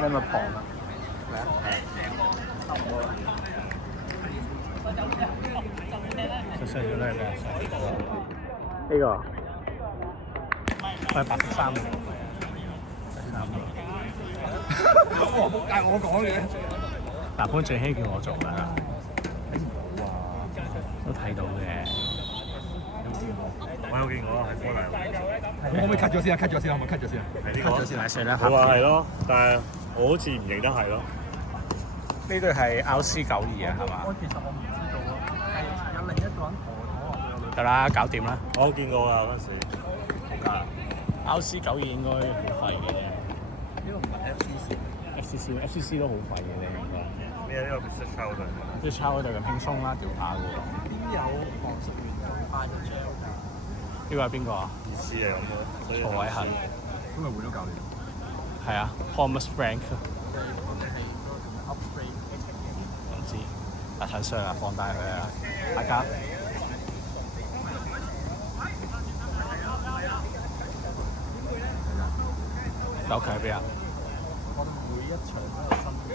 你咪旁啊？嚟啊！食咗呢咩？呢個係白色衫嘅，我冇計，我講嘅。嗱，潘俊熙叫我做㗎啦。冇啊，都睇到嘅。我有見過喺科大。可唔可以 cut 咗先啊？ cut 咗先啊！可唔可以 cut 咗先啊？cut 咗先啊！算啦，我話係咯，但係我好似唔認得係咯。呢對係 RC92啊，係嘛？其實我唔知道啊，係有另一個人同我講話。得啦，搞掂啦。我見過㗎嗰陣時，好假。RC92應該好廢嘅啫。呢個唔係 FCC 都好廢嘅啫，應該。咩呢個 Mr. Chow 對？即係抄嗰對咁輕鬆啦，吊打嘅喎。邊有黃食完就會快咗 gel 㗎？呢個係邊個啊？意思係咁咯。曹偉恒。咁咪換咗教練？係啊 ，Thomas Frank。upgrade 唔知，阿陳 Sir 啊，放低佢啊，大家。有佢喺邊啊？我哋每一場都有新嘅。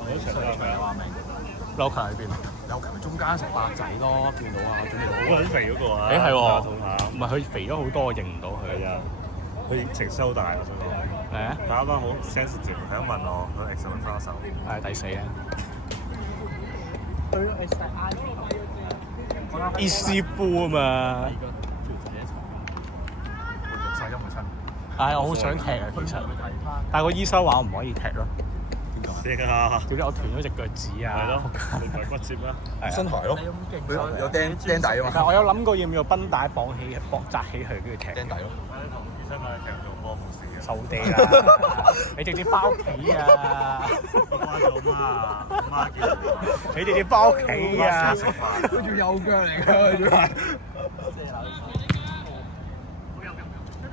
每一場都有咩啊？話明。有佢喺邊啊？有球中間18仔咯，見到啊，準備好撚肥嗰個啊！誒係喎，同下唔係佢肥咗好多，我認唔到佢。係啊，佢情緒好大我想講。係啊，佢啱啱好 sensitive，佢問我佢 excellent 花手。係第四啊。對咯，你細啱。伊斯夫啊嘛。細音嘅親。唉，我好想踢啊，其實，但係個醫生話我唔可以踢咯。點啊？屌你，我斷咗隻腳趾啊！係咯，你台骨折啦。新台咯，有釘底啊嘛。但係我有諗過要唔要繃帶綁紮起佢，跟住踢。釘底咯。同醫生講踢做波冇事嘅。收地啦！你直接翻屋企啊！我關咗媽，媽叫我。你直接翻屋企啊！食飯。佢仲右腳嚟㗎，佢仲係。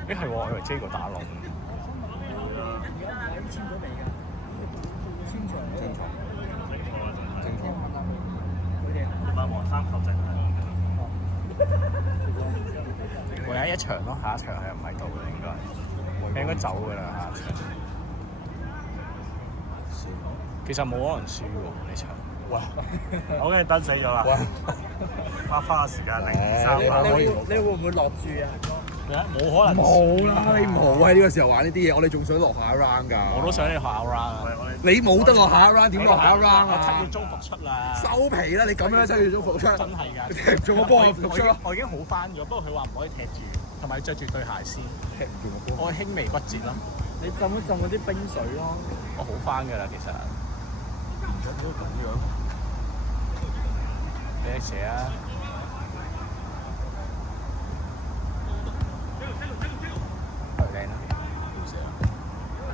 誒係喎，我以為J個打龍。買黃衫球證。唯有一場咯，下一場係唔喺度嘅應該，應該走㗎啦下一場。其實冇可能輸喎呢場。喂，我驚你燈死咗啦！花時間0.3萬。你會唔會落注啊？冇可能。冇啦，你唔好喺呢個時候玩呢啲嘢，我哋仲想落下一 round 㗎。我都想你下一 round 啊！你冇得落下一 round，點落下一 round 我7啊？月中復出啦！收皮啦！你咁樣7月中復出，真係㗎！踢唔中我幫我復出咯。我已經好翻咗，不過佢話唔可以踢住，同埋着住對鞋先。踢唔中我幫。我輕微骨折咯。你浸一浸嗰啲冰水咯。我好翻㗎啦，其實。唔想都咁樣。俾你射啊！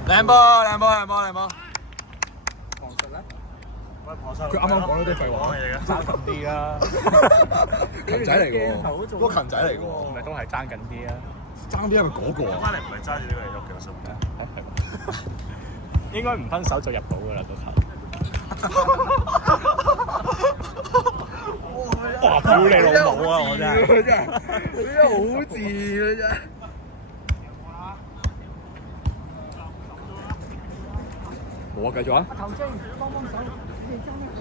靚波，靚波，靚波，靚波！黃石咧？喂，婆生。佢啱啱講咗啲廢話嘢嘅。爭緊啲啦，勤仔嚟嘅喎，嗰個勤仔嚟嘅喎，咪都係爭緊啲啊！爭啲係咪嗰個啊？翻嚟唔係揸住呢個嚟喐嘅，信唔信？應該唔分手就入到㗎啦，個球。哇！屌你老母啊！我真係，真係好自啊真係。好啊，繼續啊！球證幫手，你哋爭一個天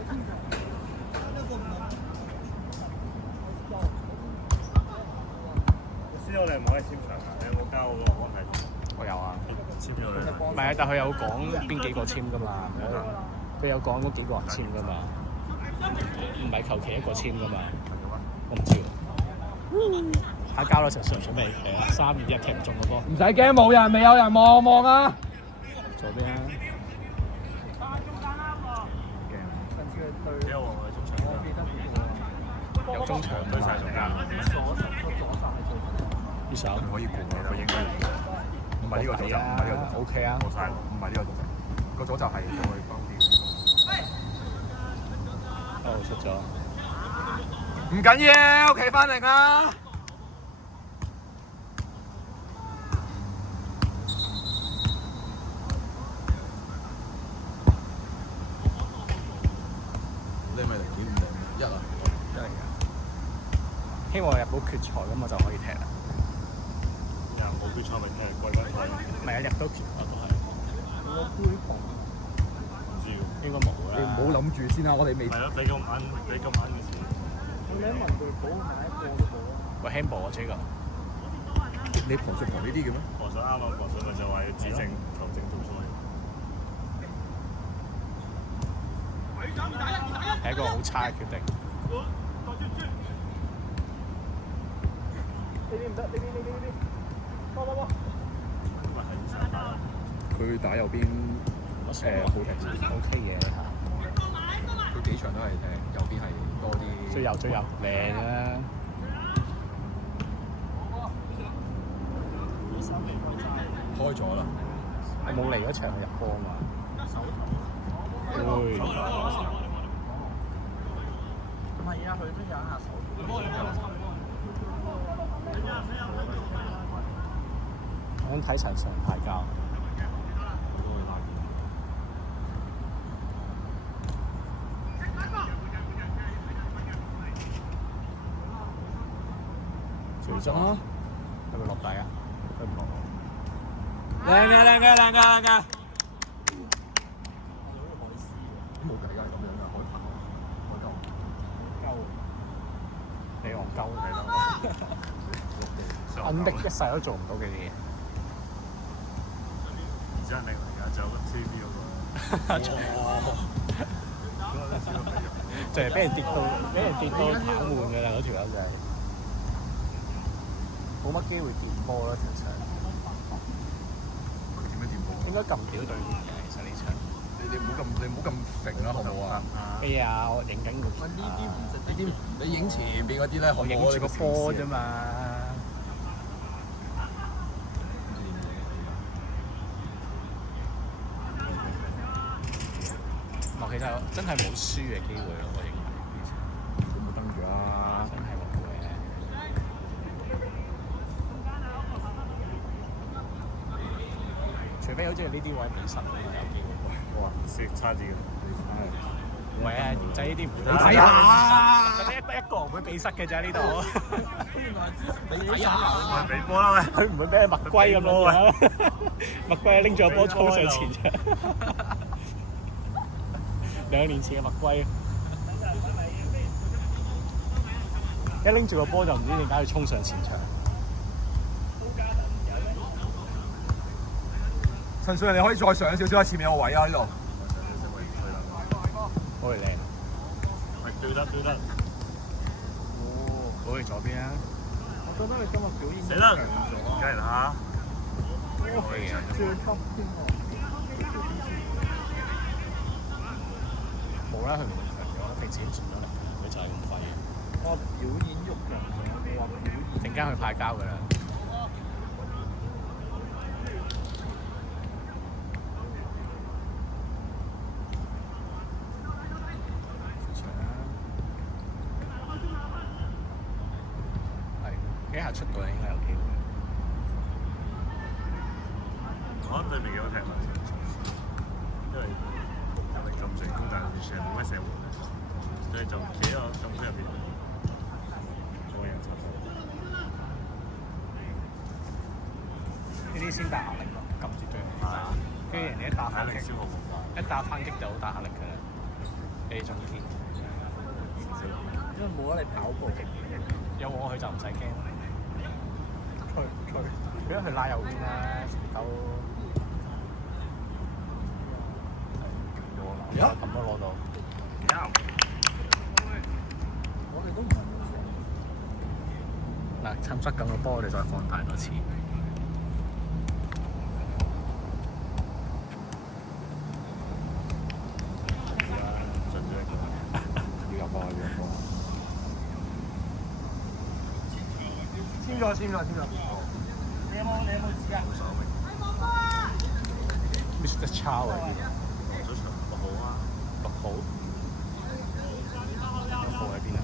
知道你唔可以簽場啊？你有冇交嗰個安排？我有啊。簽咗你。唔係啊，但佢有講邊幾個簽㗎嘛？佢有講嗰幾個人簽㗎嘛？唔係求其一個簽㗎嘛？我唔知喎。下交啦，陳 Sir 準備3、2、1踢唔中個波。唔使驚，冇人，未有人望望啊！左邊啊！幾有喎？我哋中場。有中場對晒中間。呢手可以過啊，佢應該唔係呢個左閘，唔係呢個左閘 OK 啊，過晒，唔係呢個左閘，個左閘係再高啲。哦，出咗。唔緊要，企翻嚟啦！你係咪0.501啊？真係㗎！希望入到決賽咁我就可以踢啦。冇決賽咪踢季軍賽。唔係啊，入到決賽都係。個杯盤？唔知喎。應該冇你唔啦。好諗住先啦，我哋未。係咯，俾咁晚嘅錢。你喺文具鋪買一個都好啊。喂 handball 啊，呢個你旁述旁呢啲嘅咩？黃水啱啊，黃水咪就話要指正球證做錯。係一個好差嘅決定。呢邊唔得，呢邊，波。咪係上打。佢打右邊好踢，OK 嘅嚇。佢幾場都係踢右邊係多啲。最右靚啊！開咗啦。我冇嚟嗰場入波啊嘛。會。唔係啊，佢都有下手。我想睇場上派交。最真啦！係咪落底啊？佢唔落。靚㗎！冇計㗎，係咁樣㗎，海球。你戇鳩嚟咯！安迪一世都做唔到嘅嘢。而家另嚟㗎，仲有個 TV 嗰個。就係俾人跌到癱瘓㗎啦！嗰條友就係冇乜機會掂波咯，場上。佢點樣掂波？應該撳表對面嘅，其實呢場。你唔好咁揈啦，好唔好啊？哎呀，我影緊個。呢啲唔值，呢啲你影前邊嗰啲咧，我影住個波啫嘛。其實真係冇輸嘅機會咯，我認為。佢冇登住啦，真係冇嘅。除非好似呢啲位比實咁有機會。哇，蝕差啲嘅。唔係啊，就係呢啲唔會。你睇下，得一個唔會比塞嘅咋呢度。你睇下，咪俾波啦喂！佢唔會俾你麥龜咁樣樣。麥龜拎住個波衝上前場。2年前嘅麥龜，一拎住個波就唔知點解要衝上前場。陳水你可以再上少少喺前面有個位啊呢度。好嚟靚。對得。哦，好嚟左邊啊！我覺得你今日表現死啦！梗係啦。係啊。最級添喎。冇啦，佢唔會強咗，平時已經盡咗力，佢就係咁廢。我表演喐人，我話表演。陣間佢派交㗎啦。係幾下出到應該有機會。我覺得對面幾好踢嘛，因為咁成功，但係完全冇乜射門，所以就企喺個禁區入邊，冇人插手。呢啲先大壓力咯，撳住最後。係啊。跟住人哋一打反擊，一打反擊就好大壓力㗎啦。呢種天。因為冇得你跑步，有我佢就唔使驚。佢，如果佢拉右邊咧，都有咁都攞到。我哋都唔係冇嗱，侵失緊個波，我哋再放大多次。要入波。簽咗。你有冇紙啊？Mr. Chow 啊6號啊，6號喺邊啊？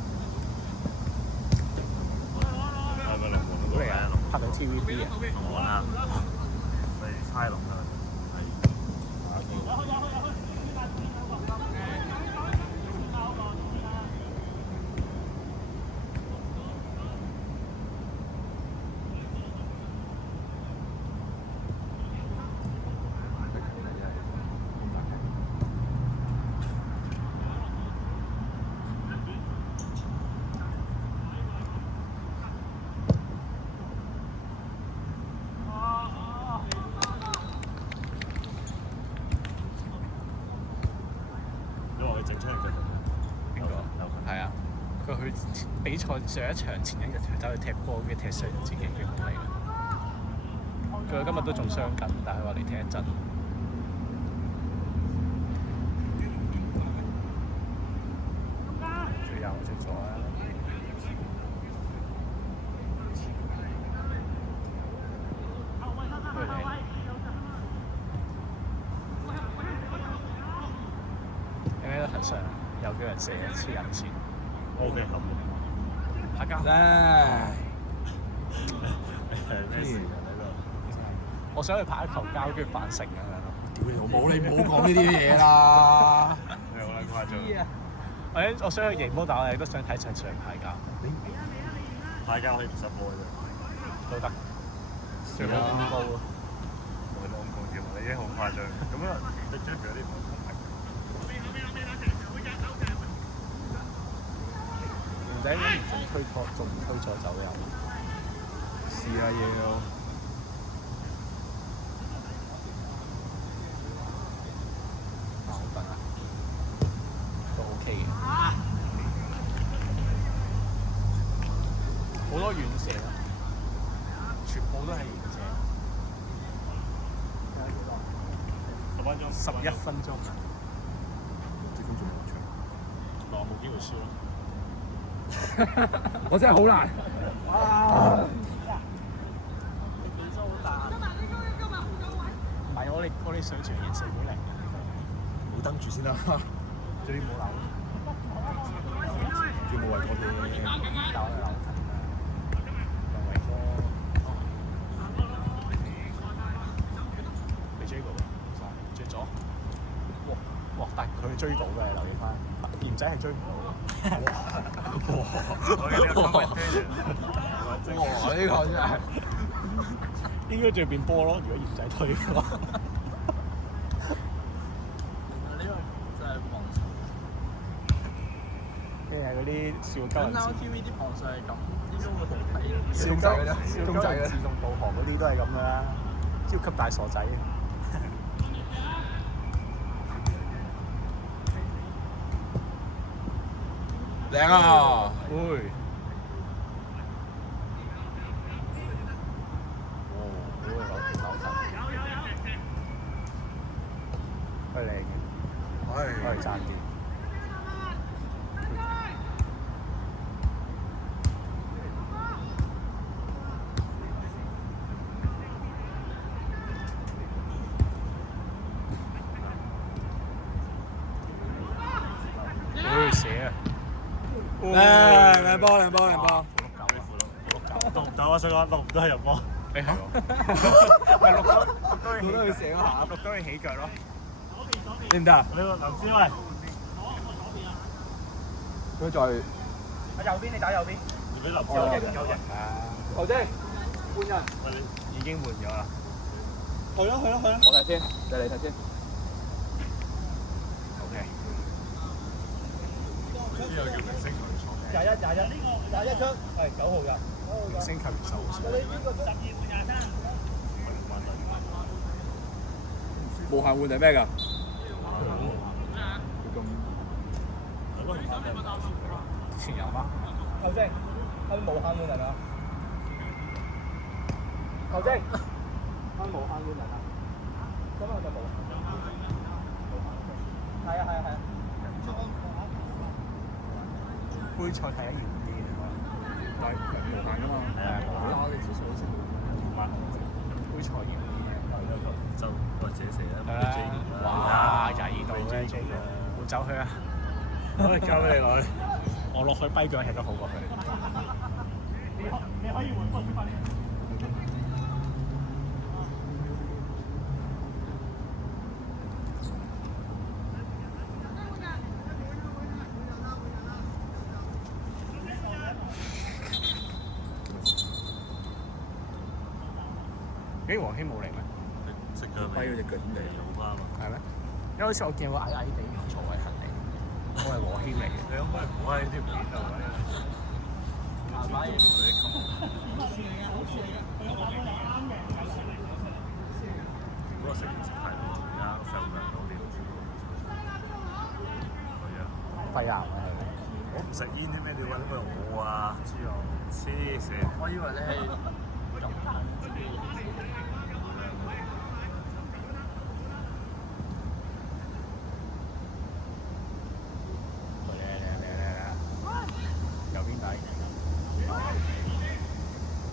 係咪龍門嗰嚟啊！拍緊 TVB 啊！龍門啊，你猜龍啊！比賽上一場前一日走去踢波，跟住踢傷自己嘅好嚟。佢今日都仲傷緊，但係話嚟踢一陣。最右出咗啊！有咩都上，有叫人射黐人線。O K 咁。下交。咩事啊？我想去拍球膠，跟住扮成咁樣咯。屌你老母！你唔好講呢啲嘢啦。你好撚誇張。我想去贏波，但我哋都想睇場牌膠。大家可以唔失波啫。都得。最好五高咯。我哋兩個條，你已經好誇張。咁樣你追住有啲唔公平。唔使仲推錯走油。試下要。好笨啊！都 OK 嘅。好多遠射啦，全部都係遠射。10分鐘。11分鐘。積分仲好長。但我冇機會輸咯。我真係好難。哇！唔係我哋上傳現射好靚。冇登住先啦。最啲冇扭。仲冇為我哋扭。你追過喎，追咗。哇！但係佢追到嘅，留意翻。賢仔係追唔到嘅。哇！呢個真係應該最變波咯，如果賢仔推嘅話。呢個真係網上。即係嗰啲笑鳩人。TV 啲網上係咁，應該會好睇。笑鳩嘅啫，中仔嘅自動導航嗰啲都係咁嘅啦，超級大傻仔。靚啊！會。都係靚嘅，都係爭啲。射啊！靚波！錄唔到啊！想講錄唔到係入波。你係喎。咪錄多佢射嗰下，錄多佢起腳咯。得唔得啊？你個林思威。佢再右邊你打右邊。你俾林思有威。人。球精換人。已經換咗啦。去咯！我睇先，就你睇先。OK。呢個叫明星球員床。21出，係9號㗎。明星球員手無限換定咩㗎？之前有嗎？球證係咪無限換人啊？球證係咪無限換人啊？咁係咪無限？係啊。杯賽睇得遠啲嘅，但係無限㗎嘛。我哋指數好似杯賽遠啲。就或者成日哇！曳到咧，換走佢啊！我哋交俾你落去。我落去跛腳踢得好過佢。你可以換波出發。咦？黃希冇嚟咩？食腳跛嗰隻腳點嚟？好啱啊！係咩？因為好似我見過矮矮地坐位行嚟，我係黃希嚟嘅。你可唔可以唔好喺呢條片度咧？買嘢。嗰個食唔食太多，而家肺唔到啲。係啊。肺癌啊係。唔食煙啲咩？你揾佢我啊？黐線！我以為你係右邊底，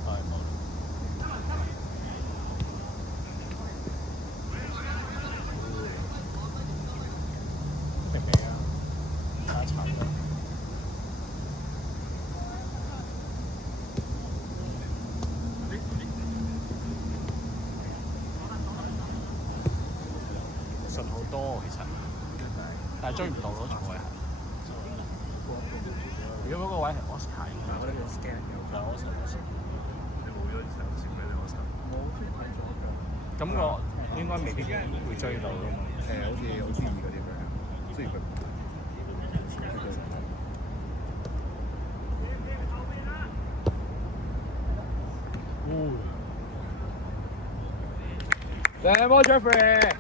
係冇。明未啊？太慘啦！順好多其實，但係追唔到咯，仲係。如果嗰個位係 Oscar 應該，我覺得佢 scan 幾好。係 Oscar。你冇咗上次俾你我收。咁個應該未必會追到㗎嘛。好似好中意嗰啲佢，雖然佢兩波 Jeffrey。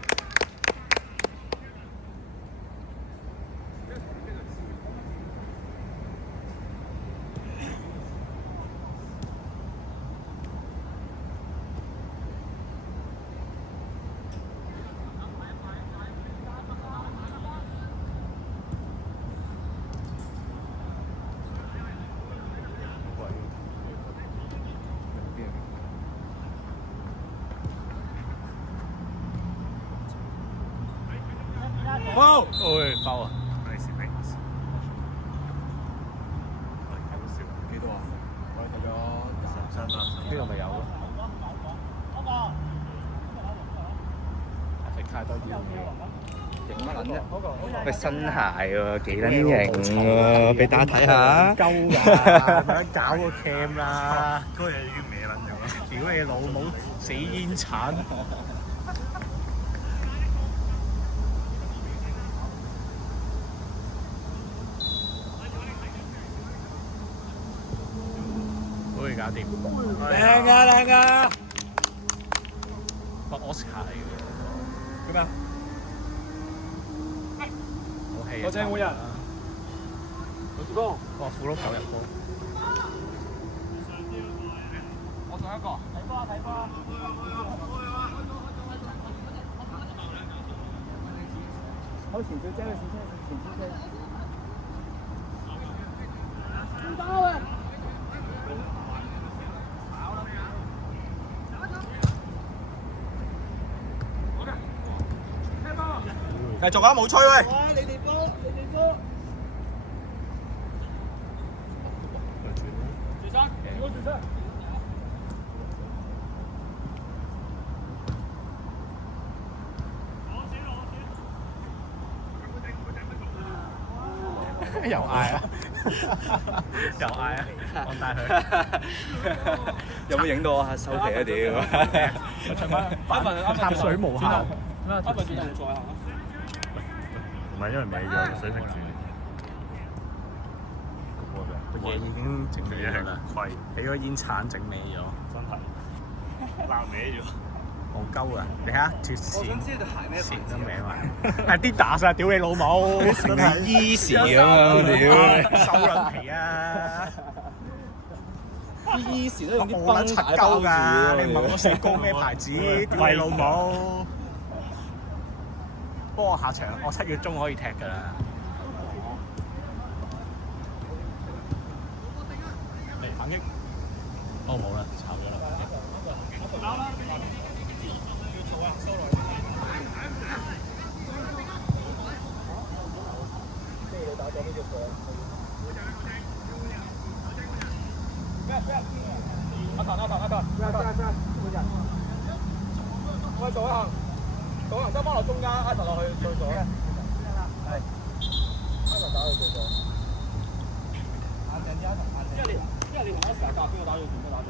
Foul！喂，foul啊 Nice mix。好笑。幾多啊？我哋睇咗13啦。呢度咪有咯。食太多煙。型乜撚啫？喂，新鞋喎，幾撚型喎！俾大家睇下。鳩㗎，咪搞個 cam 啦！嗰嘢已經歪撚咗啦。屌你老母，死煙鏟！可以搞掂。靚啊靚啊！個 Oscar 嚟嘅。做咩啊？好氣啊！多謝每人。劉志剛，哇！副碌狗入波。我仲有一個。睇波啊睇波啊！好，前小姐，前小姐。唔得啊！繼續啊，冇吹喂！哇！你哋波，你哋波。轉身，如果轉身。又嗌啊！又嗌啊！放大佢。有冇影到啊？收皮啊屌！插水無效。啱啱轉頭再行啊！唔係因為咪有水平線。個嘢已經整佢嘢係歪咗啦，虧，俾個煙鏟整歪咗。真係爛歪咗。戇鳩啊！你睇下脫線，知對鞋咩線都歪埋。係啲打曬，屌你老母！成係 Easy 咁樣屌！收兩皮啊！啲 Easy 都用啲冇撚柒鳩㗎！你問我寫歌咩牌子？屌你老喂母！不過下場我7月中可以踢㗎啦。嚟反擊！哦冇啦，炒咗啦。我哋左行，左行收翻落中間，阿陳落去對左。係。阿陳打去對左。眼鏡啲阿陳，因為你同阿 Sir 夾，邊個打對邊個打對？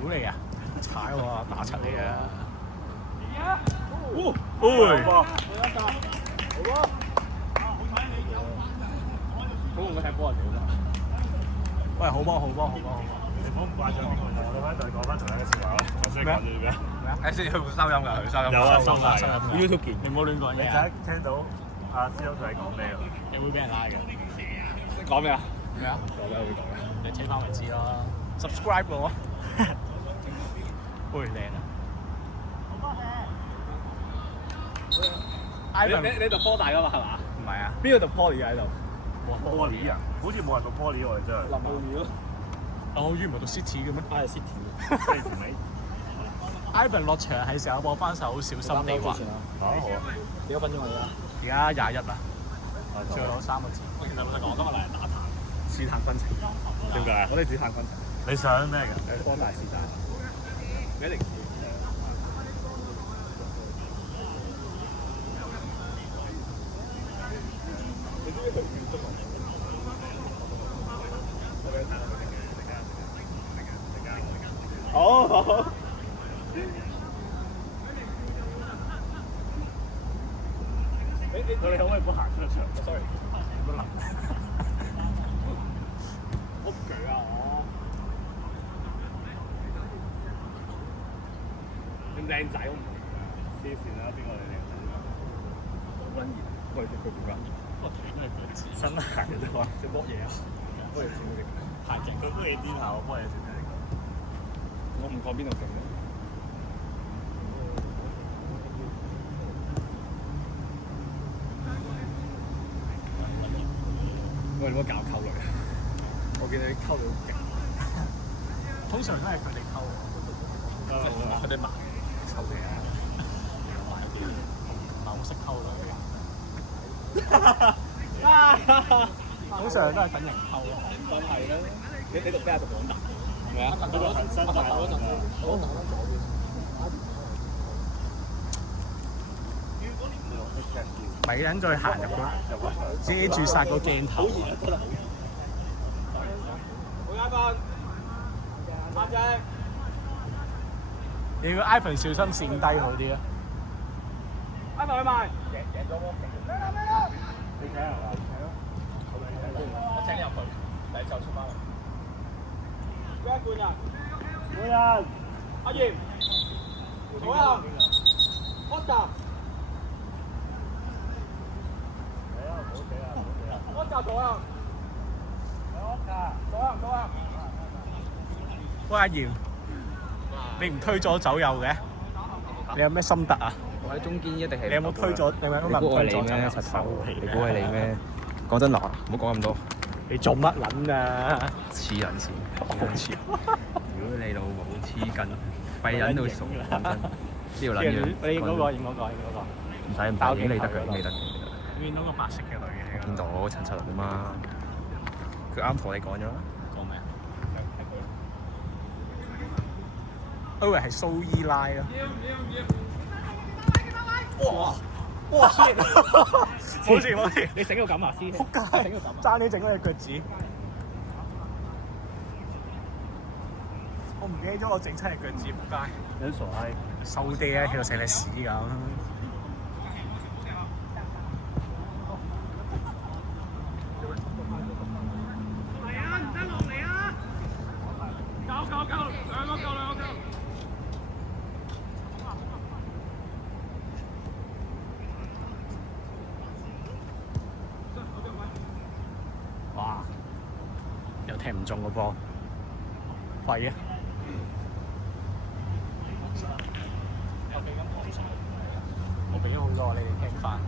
屌你啊！踩我打柒你啊！喂！好啊！好啊！好彩你有。好用嘅踢波嚟㗎嘛。喂，好波好波好波好波！你唔好掛住邊個我哋翻就講翻同一個笑話咯。頭先講住咩？誒先佢會收音㗎，佢收音。有啊，收晒收㗎。音 YouTube 見。你唔好亂講你嘢啊！睇聽到阿師兄同你講咩啊？你會俾人拉嘅。講咩啊？咩啊？講咩會講咩？你聽翻咪知咯。subscribe 我。喂，靚啊！你讀科大㗎嘛係嘛？唔係啊，邊個讀 Poly 㗎喺度？玻璃啊，好似冇人讀玻璃喎，真係。林浩宇咯。林浩宇唔係讀 City 嘅咩係 City。 ？Ivan 落場係時候播翻首小心地滑。好啊好啊。幾多分鐘啊而家21啦，最後攞3個字。其實老實講，今日嚟打壇，試探軍情。點解啊？我哋試探軍情。你想咩㗎？科大試探。一定。你知唔知佢預咗我？好。你可唔可以唔好行出場 ？Sorry， 唔好行。我唔舉啊我。咁靚仔我唔舉啊！黐線啦，邊個你靚仔？好溫熱。喂，佢點啊？新鞋啫嘛。食乜嘢啊？乜嘢先食？太勁！佢都幾癲下，我幫你先睇。我唔講邊度勁咧。喂，你冇教溝女？我見你溝到好勁。通常都係佢哋溝我。佢哋盲臭嘅啊！唔係好識溝女通常都係等人溝咯。真係啦！你讀咩啊？讀廣大。咩啊？嗰個恒生大學啊。我打翻左邊。咪等佢行入去，遮住晒個鏡頭。好啱翻。阿姐。你要 Ivan 小心跣低好啲啊！啱埋去埋。贏咗喎！你睇下係嘛？我請你入去，第一就出翻嚟。邊一半人？每人。阿嚴。左右。Oscar。Oscar 左右。左右。喂，阿嚴，你唔推左走右嘅？你有咩心得啊？我喺中間一定係。你有冇推左？你有冇估係你咩？推左走右？柒頭皮，你估係你咩？講真嗱，唔好講咁多。你做乜撚啊？黐人線，好黐！如果你老母黐筋，廢人到傻，講真，呢條撚樣。你影嗰個，影嗰個。唔使，影你得嘅，影你得嘅。見到個白色嘅女嘅。見到陳卓麟啊嘛，佢啱同你講咗啦。講咩啊？我以為係蘇伊拉咯。哇！冇事，你整到咁啊，師兄！仆街！爭啲整嗰隻腳趾。我唔記得咗我整親隻腳趾，仆街！你傻閪！收爹啊！喺度成隻屎咁。哇！又踢唔中個波，廢啊！我俾咗好多，你哋聽翻。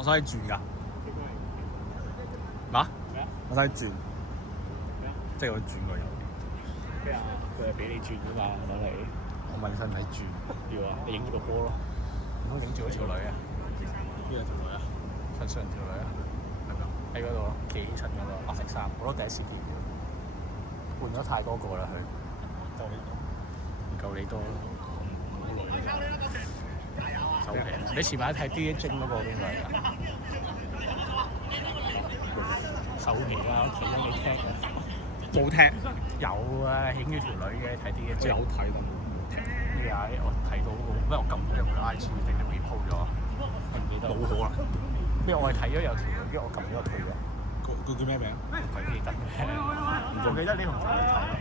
我想去轉㗎。咩？我想去轉，即係我轉個人。咩啊？佢係俾你轉㗎嘛，攞嚟。我問你使唔使轉？要啊！你影住個波咯。唔通影住嗰條女啊？邊有條女啊？陳信條女啊？喺嗰度咯，企起身嗰度，白色衫，我都第一次見。換咗太多個啦，佢。夠你多。唔夠你多咯。手皮。你前排睇 D J 嗰個邊個嚟㗎？手皮啦，我見到你踢。冇踢。有啊，影住條女嘅睇 D J。有睇到冇踢？咩啊？我睇到個，因為我撳咗入佢 IG 定係 repost 咗，我唔記得。冇可能。咩？我係睇咗有條女，跟住我撳咗入去嘅。佢叫咩名？佢記得咩？我記得你同佢一齊咯。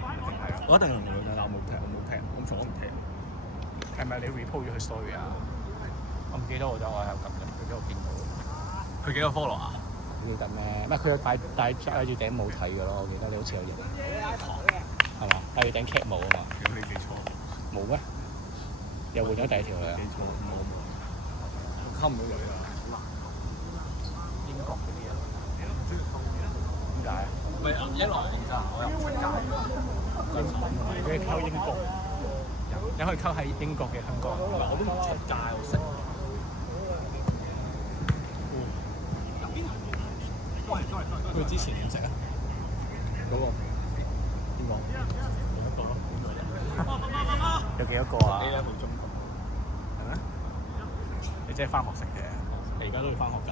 我一定同佢睇，但我冇踢，我從來唔踢。係咪你 repost 咗佢 story 啊？我唔記得我喺度撳入去，俾我見到。佢幾個 follow 啊？記得咩？唔係佢有戴住頂帽睇嘅咯，我記得你好似有影。係嘛？戴住頂 cap 帽啊嘛。如果你記錯。冇咩？又換咗第二條女啊？記錯冇。我溝唔到女啊！英國嗰啲人。點解啊？唔係一來咋，我又唔出街。佢溝英國。你可以溝喺英國嘅香港人，我都唔出街，我識。佢之前點識啊？嗰個邊個？冇乜個咯。有幾多個啊？A level 中學。係咩？你即係翻學識嘅，你而家都要翻學㗎。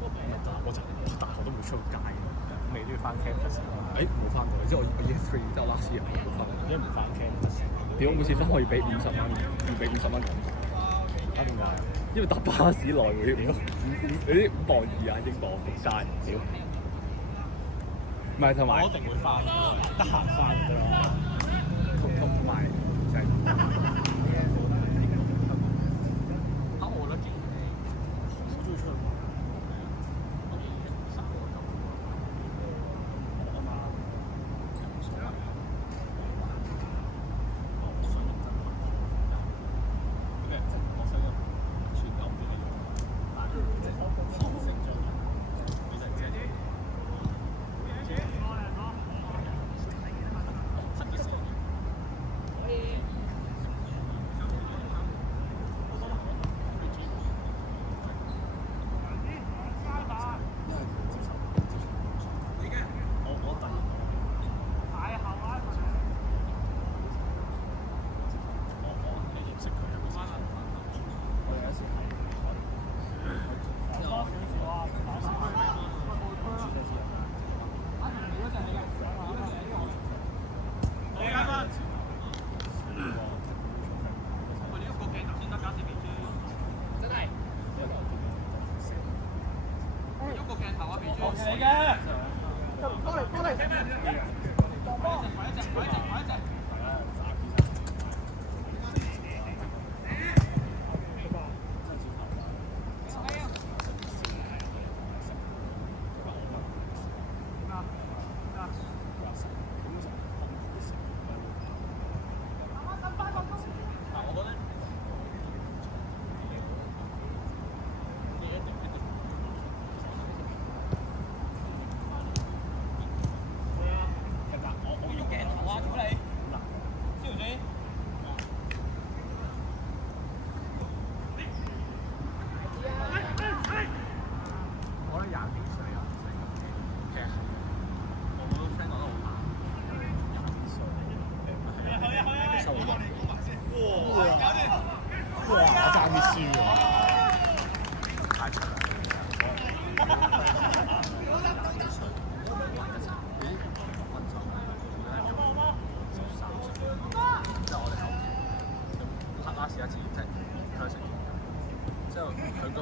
我大學都冇出過街，你都要翻 campus 啊？冇翻過，即係我 year 3，即係我 last year 冇翻，因為冇翻 campus。屌，每次翻學要俾50蚊，要俾50蚊港幣。點解？因為搭巴士來回，屌，有啲5磅2啊，英鎊仆街，屌。唔係同埋。我一定會翻，得閒翻㗎啦。同埋就係。我覺得幾好中意出去玩。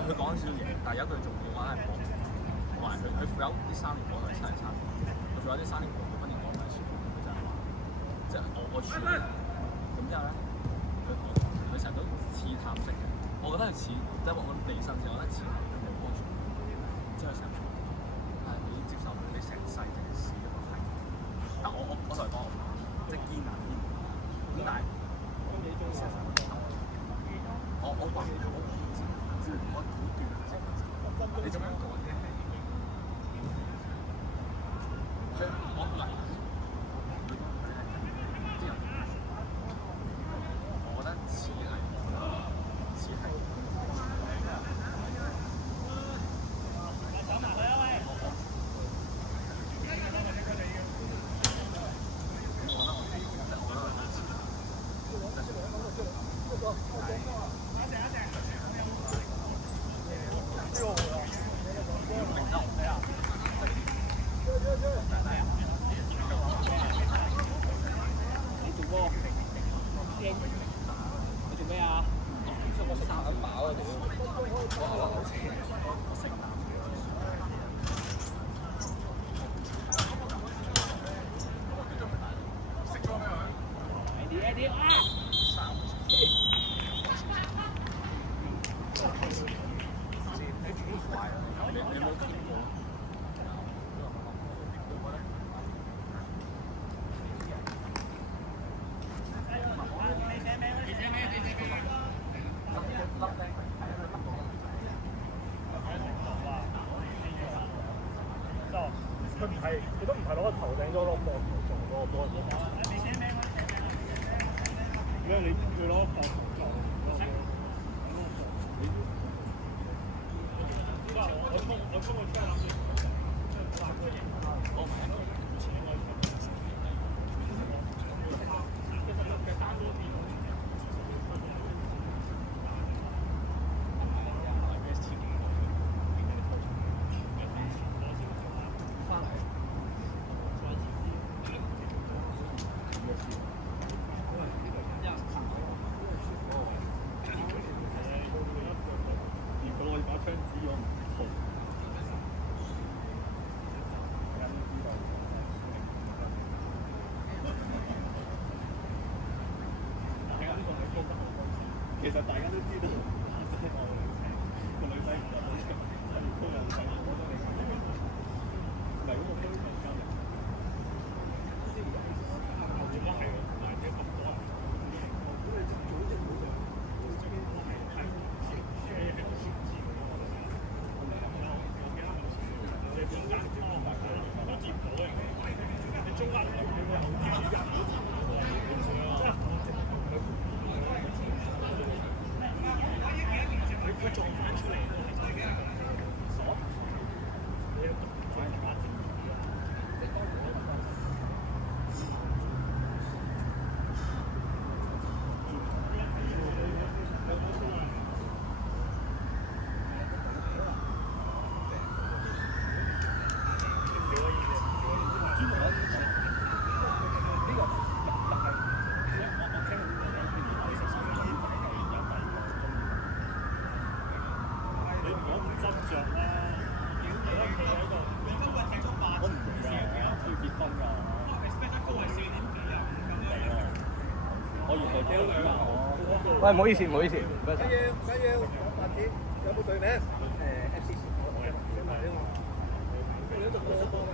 佢講少嘢，但係有一句重要話係講，同埋佢附有啲3年波同7年3年，佢附有啲3年波嘅分年講嘅説話，佢就係話，即係我處理，咁之後咧，佢成日都試探式嘅，我覺得係似，即係我離身時，我覺得似係佢冇幫助，之後成日，但係你接受佢，你成世淨係試一個係，但我同佢講，即係堅硬啲，咁但係事實上我話你做。我好短，你做咩佢都唔係攞個頭頂咗攞膊頭撞嗰個波。因為你攞膊頭撞。我衝過出去。其實大家都知道，個女仔唔得好長，都有細好多你唔係嗰個都係交流。我覺得係喎，或者咁多人。喂，唔好意思，唔好意思。緊要，有發展，有冇隊名？FC 寫埋俾我。我哋做過波嘅。